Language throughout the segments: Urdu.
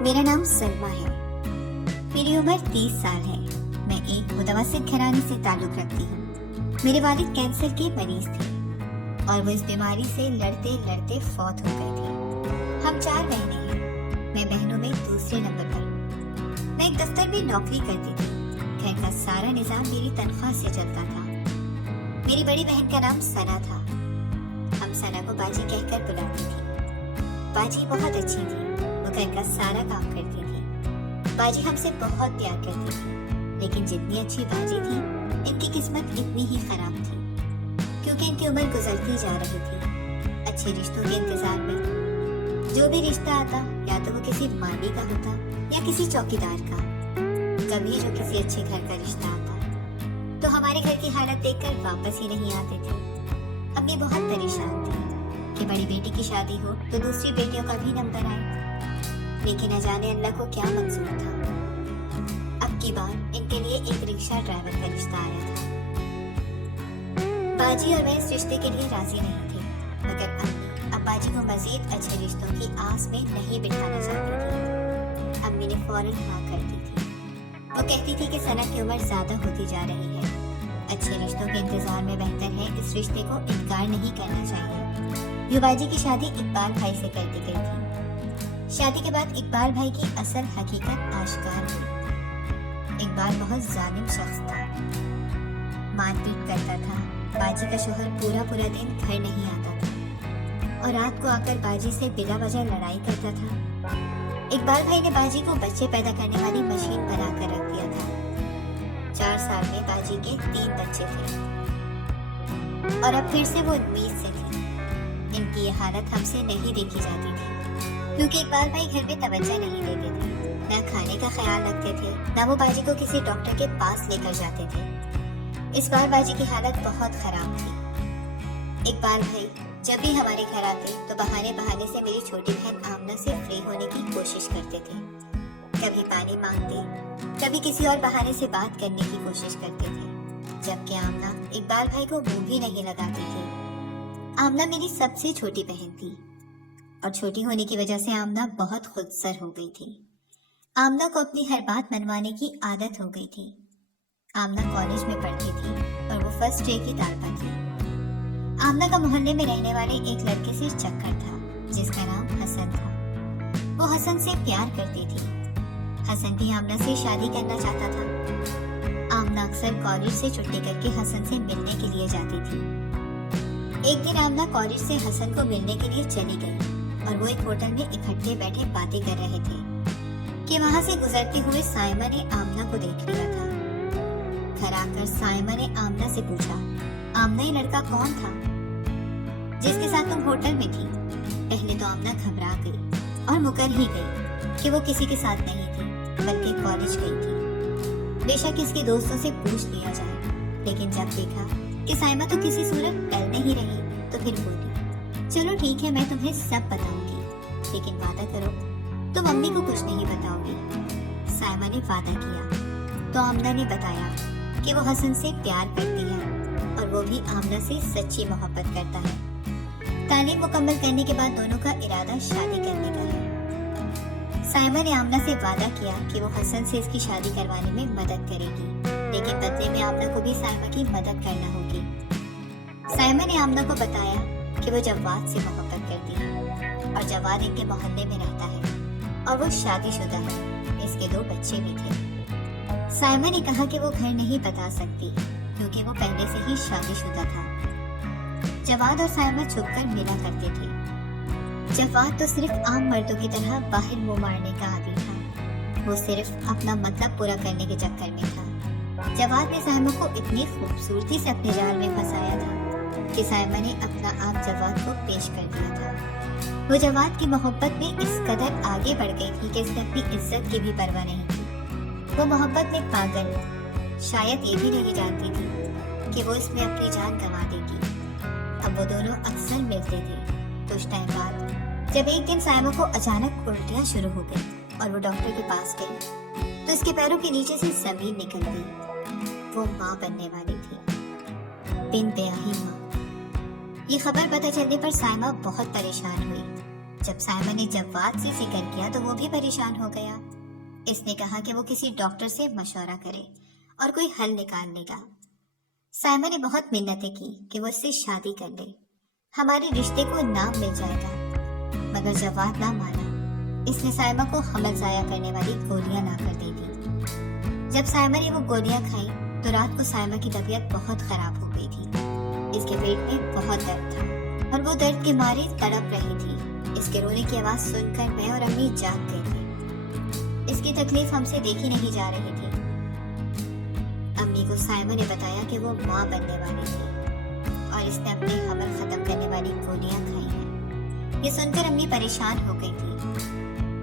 میرا نام سلمہ ہے. میری عمر 30 سال ہے. میں ایک متوسط گھرانے سے تعلق رکھتی ہوں. میرے والد کینسر کے مریض تھے اور وہ اس بیماری سے لڑتے لڑتے فوت ہو گئے تھے. ہم 4 بہنیں ہیں. میں بہنوں میں دوسرے نمبر پر ہوں. میں ایک دفتر میں نوکری کرتی تھی. گھر کا سارا نظام میری تنخواہ سے چلتا تھا. میری بڑی بہن کا نام ثنا تھا. ہم ثنا کو باجی کہہ کر بلاتی تھی. باجی بہت اچھی تھی. وہ گھر کا سارا کام کرتی تھی. باجی ہم سے بہت پیار کرتی تھی. لیکن جتنی اچھی باجی تھی ان کی قسمت اتنی ہی خراب تھی، کیونکہ ان کی عمر گزرتی جا رہی تھی. اچھے رشتوں کے انتظار میں جو بھی رشتہ آتا یا تو وہ کسی مالی کا ہوتا یا کسی چوکیدار کا. کبھی جو کسی اچھے گھر کا رشتہ آتا تو ہمارے گھر کی حالت دیکھ کر واپس ہی نہیں آتے تھے. امی بہت پریشان تھی کہ بڑی بیٹی کی شادی ہو تو دوسری بیٹیوں کا بھی نمبر آئے. لیکن نہ جانے اللہ کو کیا منظور تھا. اب کی بار ان کے لیے ایک رکشہ ڈرائیور کا رشتہ آیا تھا. باجی اور میں اس رشتے کے لیے راضی نہیں تھے، مگر امی اب باجی کو مزید اچھے رشتوں کی آس میں نہیں بٹھانا چاہتی تھی. امی نے فوراً ہاں کر دی تھی. وہ کہتی تھی کہ ثنا کی عمر زیادہ ہوتی جا رہی ہے. اچھے رشتوں کے انتظار میں بہتر ہے اس رشتے کو انکار نہیں کرنا چاہیے. یوں باجی کی شادی اقبال بھائی سے کر دی گئی تھی. شادی کے بعد اقبال بھائی کی اصل حقیقت آشکار ہوئی. اقبال بہت ظالم شخص تھا. مار پیٹ کرتا تھا. باجی کا شوہر پورا دن گھر نہیں آتا تھا اور رات کو آ کر باجی سے بلا وجہ لڑائی کرتا تھا. اقبال بھائی نے باجی کو بچے پیدا کرنے والی مشین بنا کر رکھ دیا تھا. 4 سال میں باجی کے 3 بچے تھے اور اب پھر سے وہ امید سے تھے. ان کی یہ حالت ہم سے نہیں دیکھی جاتی تھی، کیونکہ اقبال بھائی گھر میں توجہ نہیں دیتے تھے، نہ کھانے کا خیال رکھتے تھے، نہ وہ باجی کو کسی ڈاکٹر کے پاس لے کر جاتے تھے. اس بار باجی کی حالت بہت خراب تھی. اقبال بھائی جب بھی ہمارے گھر آتے تو بہانے سے میری چھوٹی بہن آمنہ سے فری ہونے کی کوشش کرتے تھے. کبھی پانی مانگتے، کبھی کسی اور بہانے سے بات کرنے کی کوشش کرتے تھے، جبکہ آمنہ اقبال بھائی کو منہ بھی نہیں لگاتی تھی. آمنہ میری سب سے چھوٹی بہن تھی اور چھوٹی ہونے کی وجہ سے آمنہ بہت خود سر ہو گئی تھی. آمنہ کو اپنی ہر بات منوانے کی عادت ہو گئی تھی. آمنہ کالج میں پڑھتی تھی اور وہ فرسٹ ڈے کی طالبہ تھی. آمنہ کا محلے میں رہنے والے ایک لڑکے سے چکر تھا جس کا نام حسن تھا. وہ حسن سے پیار کرتی تھی. حسن بھی آمنہ سے شادی کرنا چاہتا تھا. آمنہ اکثر کالج سے چھٹی کر کے حسن سے ملنے کے لیے جاتی تھی. ایک دن آمنہ کالج سے حسن کو ملنے کے لیے چلی گئی اور وہ ایک ہوٹل میں اکٹھے بیٹھے باتیں کر رہے تھے کہ وہاں سے گزرتے ہوئے سائمہ نے آمنہ کو دیکھ لیا تھا. گھر آ کر سائمہ نے آمنہ سے پوچھا، آمنہ یہ لڑکا کون تھا جس کے ساتھ تم ہوٹل میں تھی؟ پہلے تو آمنہ گھبرا گئی اور مکر ہی گئی کہ وہ کسی کے ساتھ نہیں تھی بلکہ کالج گئی تھی. بے شک اس کے دوستوں سے پوچھ لیا جائے، لیکن جب دیکھا کہ سائمہ تو کسی صورت ٹل نہیں رہی تو پھر بولی، چلو ٹھیک ہے میں تمہیں سب بتاؤں گی، لیکن وعدہ کرو تم امی کو کچھ نہیں بتاؤ گی. سائمہ نے وعدہ کیا تو آمنہ نے بتایا کہ وہ حسن سے پیار کرتی ہے اور وہ بھی آمنہ سے سچی محبت کرتا ہے. تعلیم مکمل کرنے کے بعد دونوں کا ارادہ شادی کرنے کا ہے. سائمہ نے آمنہ سے وعدہ کیا کہ وہ حسن سے اس کی شادی کروانے میں مدد کرے گی، لیکن بدلے میں آمنہ کو بھی سائمہ کی مدد کرنا ہوگی. سائمہ نے آمنہ کو بتایا کہ وہ جواد سے محبت کرتی ہے اور جواد ان کے محلے میں رہتا ہے اور وہ شادی شدہ ہے. اس کے 2 بچے بھی تھے. سائمہ نے کہا کہ وہ گھر نہیں بتا سکتی کیونکہ وہ پہلے سے ہی شادی شدہ تھا. جواد اور سائمہ چھپ کر ملا کرتے تھے. جواد تو صرف عام مردوں کی طرح باہر منہ مارنے کا عادی تھا. وہ صرف اپنا مطلب پورا کرنے کے چکر میں تھا. جواد نے سائمہ کو اتنی خوبصورتی سے اپنے جال میں پھنسایا تھا کہ سائمہ نے اپنا آپ جواد کو پیش کر دیا تھا. وہ جواد کی محبت میں اس قدر آگے بڑھ گئی تھی کہ اس نے اپنی عزت کی بھی پرواہ نہیں کی. وہ محبت میں پاگل، شاید یہ بھی نہیں جانتی تھی کہ وہ اس میں اپنی جان گنوا دے گی. اب وہ دونوں اکثر ملتے تھے. کچھ ٹائم بعد جب ایک دن سائمہ کو اچانک الٹیاں شروع ہو گئی اور وہ ڈاکٹر کے پاس گئی تو اس کے پیروں کے نیچے سے زمین نکل گئی. وہ ماں بننے والی تھی، بن بیاہی ماں. یہ خبر پتہ چلنے پر سائمہ بہت پریشان ہوئی. جب سائمہ نے جواد سے ذکر کیا تو وہ بھی پریشان ہو گیا۔ اس نے کہا کہ وہ کسی ڈاکٹر سے مشورہ کرے اور کوئی حل نکال لے گا۔ سائمہ نے بہت منتیں کی کہ وہ اس سے شادی کر لے، ہمارے رشتے کو نام مل جائے گا، مگر جواد نہ مانا۔ اس نے سائمہ کو حمل ضائع کرنے والی گولیاں لا کر دے دی۔ جب سائمہ نے وہ گولیاں کھائیں تو رات کو سائمہ کی طبیعت بہت خراب ہو گئی تھی۔ اس کے پیٹ میں بہت درد تھا اور وہ درد کے مارے تڑپ رہی تھی۔ اس کے رونے کی آواز سن کر میں اور امی جاگ گئے تھے۔ اس کی تکلیف ہم سے دیکھی نہیں جا رہی تھی۔ امی کو سائمہ نے بتایا کہ وہ ماں بننے والی تھی اور اس نے اپنی حمل ختم کرنے والی گولیاں کھائی ہیں۔ یہ سن کر امی پریشان ہو گئی تھی۔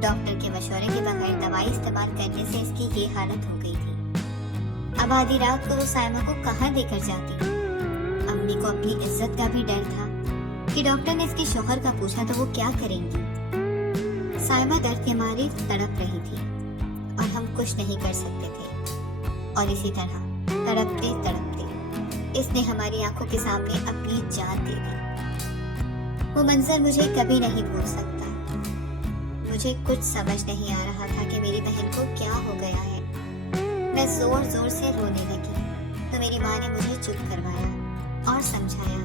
ڈاکٹر کے مشورے کے بغیر دوائی استعمال کرنے سے اس کی یہ حالت ہو گئی تھی۔ اب آدھی رات کو وہ سائمہ کو کہاں لے کر جاتی؟ امی کو اپنی عزت کا بھی ڈر تھا کہ ڈاکٹر نے اس کے شوہر کا پوچھا تو وہ کیا کریں گی۔ سائمہ درد کے مارے تڑپ رہی تھی اور ہم کچھ نہیں کر سکتے تھے، اور اسی طرح تڑپتے تڑپتے اس نے ہماری آنکھوں کے سامنے اپنی جان دے دی۔ وہ منظر مجھے کبھی نہیں بھول سکتا۔ مجھے کچھ سمجھ نہیں آ رہا تھا کہ میری بہن کو کیا ہو گیا ہے۔ میں زور زور سے رونے لگی تو میری ماں نے مجھے چپ کروایا اور سمجھایا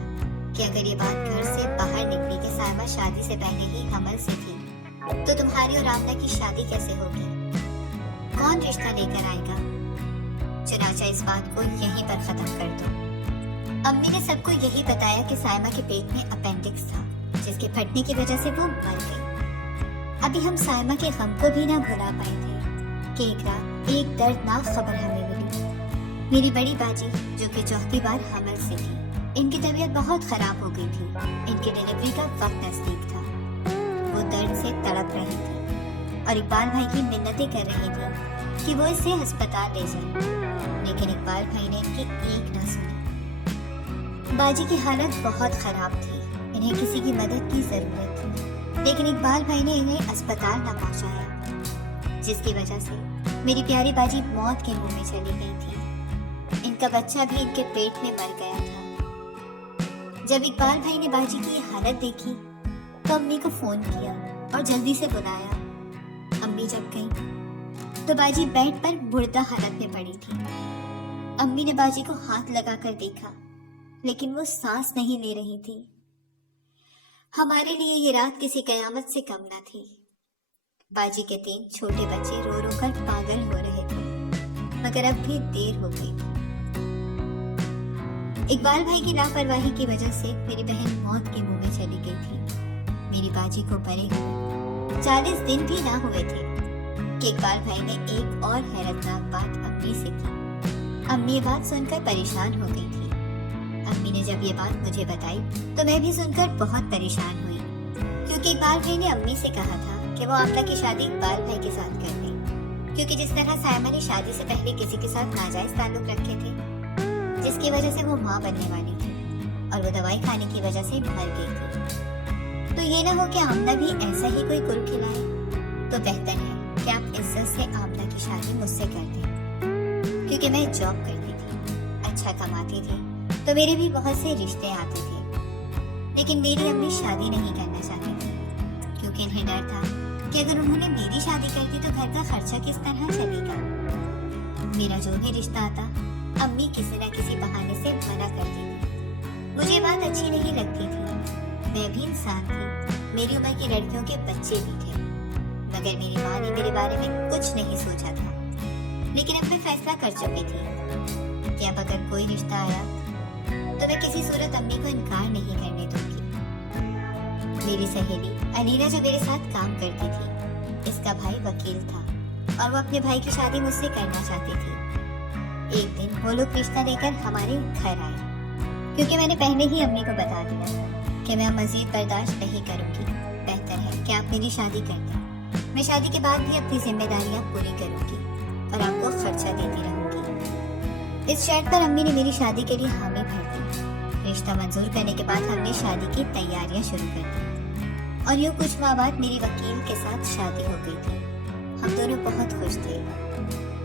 کہ اگر یہ بات گھر سے باہر نکلی کہ سائمہ شادی سے پہلے ہی حمل سے تھی تو تمہاری اور آمنہ کی شادی کیسے ہوگی؟ کون رشتہ لے کر آئے گا؟ چنانچہ اس بات کو یہیں پر ختم کر دو۔ امی نے سب کو یہی بتایا کہ سائمہ کے پیٹ میں اپینڈکس تھا، جس کے پھٹنے کی وجہ سے وہ مر گئی۔ ابھی ہم سائمہ کے غم کو بھی نہ بھلا پائے تھے کہ ایک رات ایک دردناک خبر ہمیں ملی۔ میری بڑی باجی جو کہ چوتھی بار حمل سے تھی، ان کی طبیعت بہت خراب ہو گئی تھی۔ ان کی ڈیلیوری کا وقت نزدیک تھا۔ وہ درد سے تڑپ رہی تھی اور اقبال بھائی کی منتیں کر رہی تھی کہ وہ اسے ہسپتال لے جائیں، لیکن اقبال بھائی نے ان کی ایک نہ سنی۔ باجی کی حالت بہت خراب تھی، انہیں کسی کی مدد کی ضرورت تھی، لیکن اقبال بھائی نے انہیں اسپتال نہ پہنچایا، جس کی وجہ سے میری پیاری باجی موت کے منہ میں چلی گئی تھی۔ ان کا بچہ بھی ان کے پیٹ میں مر گیا تھا۔ جب اقبال بھائی نے باجی کی یہ حالت دیکھی تو امی کو فون کیا اور جلدی سے بلایا۔ امی جب گئی تو باجی بیڈ پر مردہ حالت میں پڑی تھی۔ امی نے باجی کو ہاتھ لگا کر دیکھا، لیکن وہ سانس نہیں لے رہی تھی۔ ہمارے لیے یہ رات کسی قیامت سے کم نہ تھی۔ باجی کے 3 چھوٹے بچے رو رو کر پاگل ہو رہے تھے، مگر اب بھی دیر ہو گئی تھی۔ اقبال بھائی کی لاپرواہی کی وجہ سے میری بہن موت کے منہ میں چلی گئی تھی۔ میری باجی کو پرے ہوئے 40 دن بھی نہ ہوئے تھے کہ اقبال بھائی نے ایک اور حیرتناک بات امی سے کی۔ امی یہ بات سن کر پریشان ہو گئی تھی۔ امی نے جب یہ بات مجھے بتائی تو میں بھی سن کر بہت پریشان ہوئی، کیونکہ اقبال بھائی نے امی سے کہا تھا کہ وہ آمنہ کی شادی اقبال بھائی کے ساتھ کر دیں، کیونکہ جس طرح سائمہ نے شادی سے پہلے کسی کے ساتھ ناجائز تعلق رکھے تھے، جس کی وجہ سے وہ ماں بننے والی تھی اور وہ دوائی کھانے کی وجہ سے مر گئی تھی، تو یہ نہ ہو کہ آمنہ بھی ایسا ہی کوئی گل کھلائے، تو بہتر ہے کہ آپ عزت سے آمنہ کی شادی مجھ سے کر دیں، کیونکہ میں جاب کرتی تھی، اچھا کماتی تھی، تو میرے بھی بہت سے رشتے آتے تھے، لیکن میری امی شادی نہیں کرنا چاہتی تھی، کیونکہ انہیں ڈر تھا کہ اگر انہوں نے میری شادی کر دی تو گھر کا خرچہ کس طرح چلے گا۔ میرا جو بھی رشتہ آتا امی کسی نہ کسی بہانے سے منع کرتی تھی۔ مجھے بات اچھی نہیں لگتی تھی، میں بھی انسان تھی، میری عمر کی لڑکیوں کے بچے بھی تھے، مگر میری ماں نے میرے بارے میں کچھ نہیں سوچا تھا۔ لیکن اب میں فیصلہ کر چکی تھی کہ اب اگر کوئی رشتہ آیا تو میں کسی صورت امی کو انکار نہیں کرنے دوں گی۔ میری سہیلی انیلا جو میرے ساتھ کام کرتی تھی، اس کا بھائی وکیل تھا اور وہ اپنے بھائی کی شادی مجھ سے کرنا چاہتی تھی۔ ایک دن وہ لوگ رشتہ لے کر ہمارے گھر آئے، کیونکہ میں نے پہلے ہی امی کو بتا دیا کہ میں مزید برداشت نہیں کروں گی، بہتر ہے کہ آپ میری شادی کر دیں، میں شادی کے بعد بھی اپنی ذمہ داریاں پوری کروں گی اور آپ کو خرچہ دیتی رہوں گی۔ اس شرط پر امی نے میری شادی کے لیے حامی بھر دی۔ رشتہ منظور کرنے کے بعد ہم نے شادی کی تیاریاں شروع کر دی اور یوں کچھ ماہ بعد میری وکیل کے ساتھ شادی ہو گئی تھی۔ ہم دونوں بہت خوش تھے۔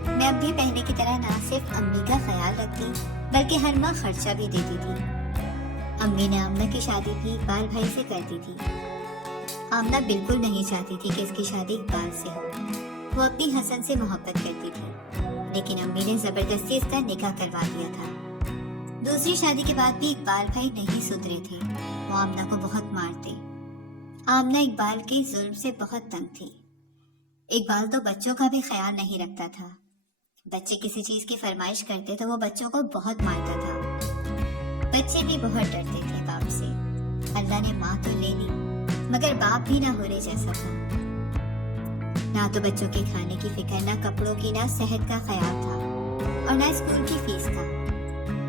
میں اب بھی پہلے کی طرح نہ صرف امی کا خیال رکھتی بلکہ ہر ماہ خرچہ بھی دیتی تھی۔ امی نے آمنہ کی شادی بھی اقبال بھائی سے کر دی تھی۔ آمنہ بالکل نہیں چاہتی تھی کہ اس کی شادی اقبال سے ہو۔ وہ اپنی حسن سے محبت کرتی تھی، لیکن امی نے زبردستی اس کا نکاح کروا دیا تھا۔ دوسری شادی کے بعد بھی اقبال بھائی نہیں سدھرے تھے، وہ آمنہ کو بہت مارتے۔ آمنہ اقبال کے ظلم سے بہت تنگ تھی۔ اقبال تو بچوں کا بھی خیال نہیں رکھتا تھا۔ بچے کسی چیز کی فرمائش کرتے تو وہ بچوں کو بہت مارتا تھا۔ بچے بھی بہت ڈرتے تھے باپ سے۔ اللہ نے ماں تو لے لی، مگر باپ بھی نہ ہورے جیسا تھا۔ نہ تو بچوں کے کھانے کی فکر، نہ کپڑوں کی، نہ صحت کا خیال تھا، اور نہ اسکول کی فیس کا۔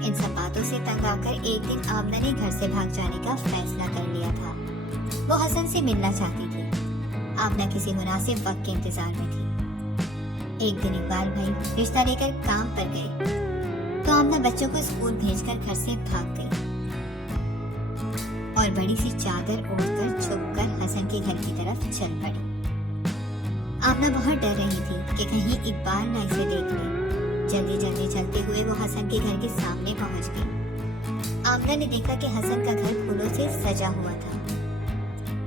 ان سب باتوں سے تنگ آ کر ایک دن آمنہ نے گھر سے بھاگ جانے کا فیصلہ کر لیا تھا۔ وہ حسن سے ملنا چاہتی تھی۔ آمنہ کسی مناسب وقت کے انتظار میں تھی۔ ایک دن اقبال بھائی رشتہ لے کر کام پر گئے تو آمنہ بچوں کو اسکول بھیج کر گھر سے بھاگ گئی اور بڑی سی چادر اوڑھ کر چھپ کر حسن کے گھر کی طرف چل پڑی۔ آمنہ بہت ڈر رہی تھی کہ کہیں اقبال نہ اسے دیکھ لے۔ جلدی جلدی چلتے ہوئے وہ حسن کے گھر کے سامنے پہنچ گئی۔ آمنہ نے دیکھا کہ حسن کا گھر پھولوں سے سجا ہوا تھا۔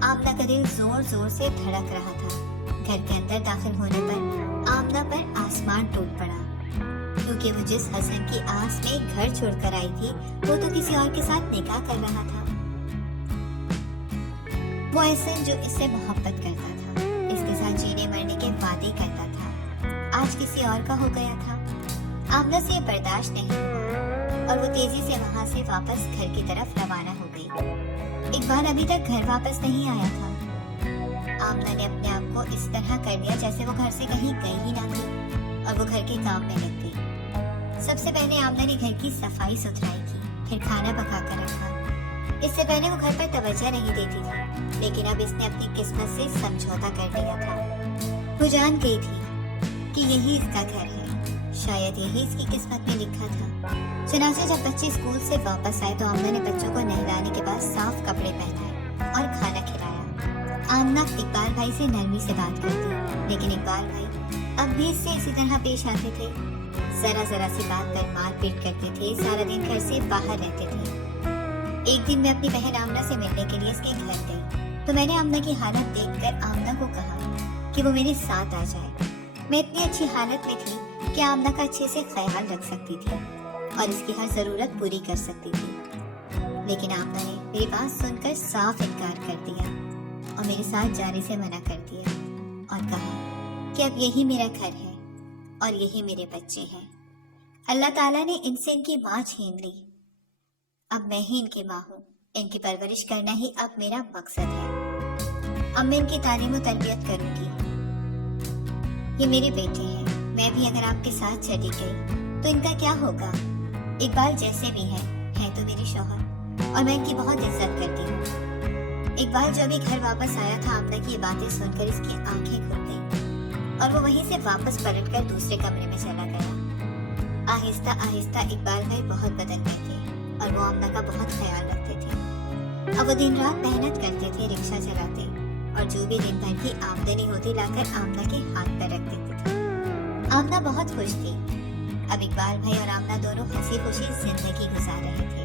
آمنہ کا دل زور زور سے دھڑک رہا تھا۔ گھر کے اندر داخل ہونے پر آمنہ پر آسمان ٹوٹ پڑا، کیونکہ وہ جس حسن کی آس میں گھر چھوڑ کر آئی تھی وہ تو کسی اور کے ساتھ نکاح کر رہا تھا۔ وہ حسن جو اس سے محبت کرتا تھا، اس کے ساتھ جینے مرنے کے وعدے کرتا تھا، آج کسی اور کا ہو گیا تھا۔ آمنہ سے یہ برداشت نہیں ہوا اور وہ تیزی سے وہاں سے واپس گھر کی طرف روانہ ہو گئی۔ اقبال ابھی تک گھر واپس نہیں آیا تھا۔ آمنہ نے اپنے آپ کو اس طرح کر لیا جیسے وہ گھر سے کہیں گئی ہی نہ تھی، اور وہ گھر کے کام میں لگ گئی۔ سب سے پہلے آمنہ نے گھر کی صفائی ستھرائی کی، پھر کھانا پکا کر رکھا۔ اس سے پہلے وہ گھر پر توجہ نہیں دیتی تھی، لیکن اب اس نے اپنی قسمت سے سمجھوتا کر لیا تھا۔ وہ جان گئی تھی کہ یہی اس کا گھر ہے، شاید یہی اس کی قسمت میں لکھا تھا۔ چنانچہ جب بچے اسکول سے واپس آئے تو آمنہ نے بچوں کو نہلانے کے بعد صاف کپڑے پہنائے اور کھانا کھلایا۔ آمنہ اقبال بھائی سے نرمی سے بات کرتی، لیکن اقبال بھائی اب بھی اس سے اسی طرح پیش آتے تھے۔ ذرا ذرا سی بات پر مار پیٹ کرتے تھے، سارا دن گھر سے باہر رہتے تھے۔ ایک دن میں اپنی بہن آمنہ سے ملنے کے لیے اس کے گھر گئی تو میں نے آمنہ کی حالت دیکھ کر آمنہ کو کہا کہ وہ میرے ساتھ آ جائے۔ میں اتنی اچھی حالت میں تھی کہ آمنہ کا اچھے سے خیال رکھ سکتی تھی اور اس کی ہر ضرورت پوری کر سکتی تھی، لیکن آمنہ نے میری بات سن کر صاف انکار کر دیا اور میرے ساتھ جانے سے منع کر دیا اور کہا کہ اب یہی میرا گھر ہے اور یہی میرے بچے ہیں۔ اللہ تعالیٰ نے ان سے ان کی ماں چھین لی، اب میں ہی ان کی ماں ہوں۔ ان کی پرورش کرنا ہی اب میرا مقصد ہے۔ اب میں ان کی تعلیم و تربیت کروں گی۔ یہ میرے بیٹے ہیں، میں بھی اگر آپ کے ساتھ چلی گئی تو ان کا کیا ہوگا؟ اقبال جیسے بھی ہے تو میرے شوہر، اور میں ان کی بہت عزت کرتی ہوں۔ اقبال جو بھی گھر واپس آیا تھا، آمنہ کی باتیں سن کر اس کی آنکھیں کھل گئیں اور وہ وہیں سے واپس پلٹ کر دوسرے کمرے میں چلا گیا۔ آہستہ آہستہ اقبال بھائی بہت بدل گئے تھے اور وہ آمنہ کا بہت خیال رکھتے تھے۔ اب وہ دن رات محنت کرتے تھے، رکشہ چلاتے اور جو بھی دن بھر کی آمدنی ہوتی لا کر آمنہ کے ہاتھ پر رکھ دیتے تھے۔ آمنہ بہت خوش تھی۔ اب اقبال بھائی اور آمنہ دونوں ہنسی خوشی زندگی گزار رہے تھے۔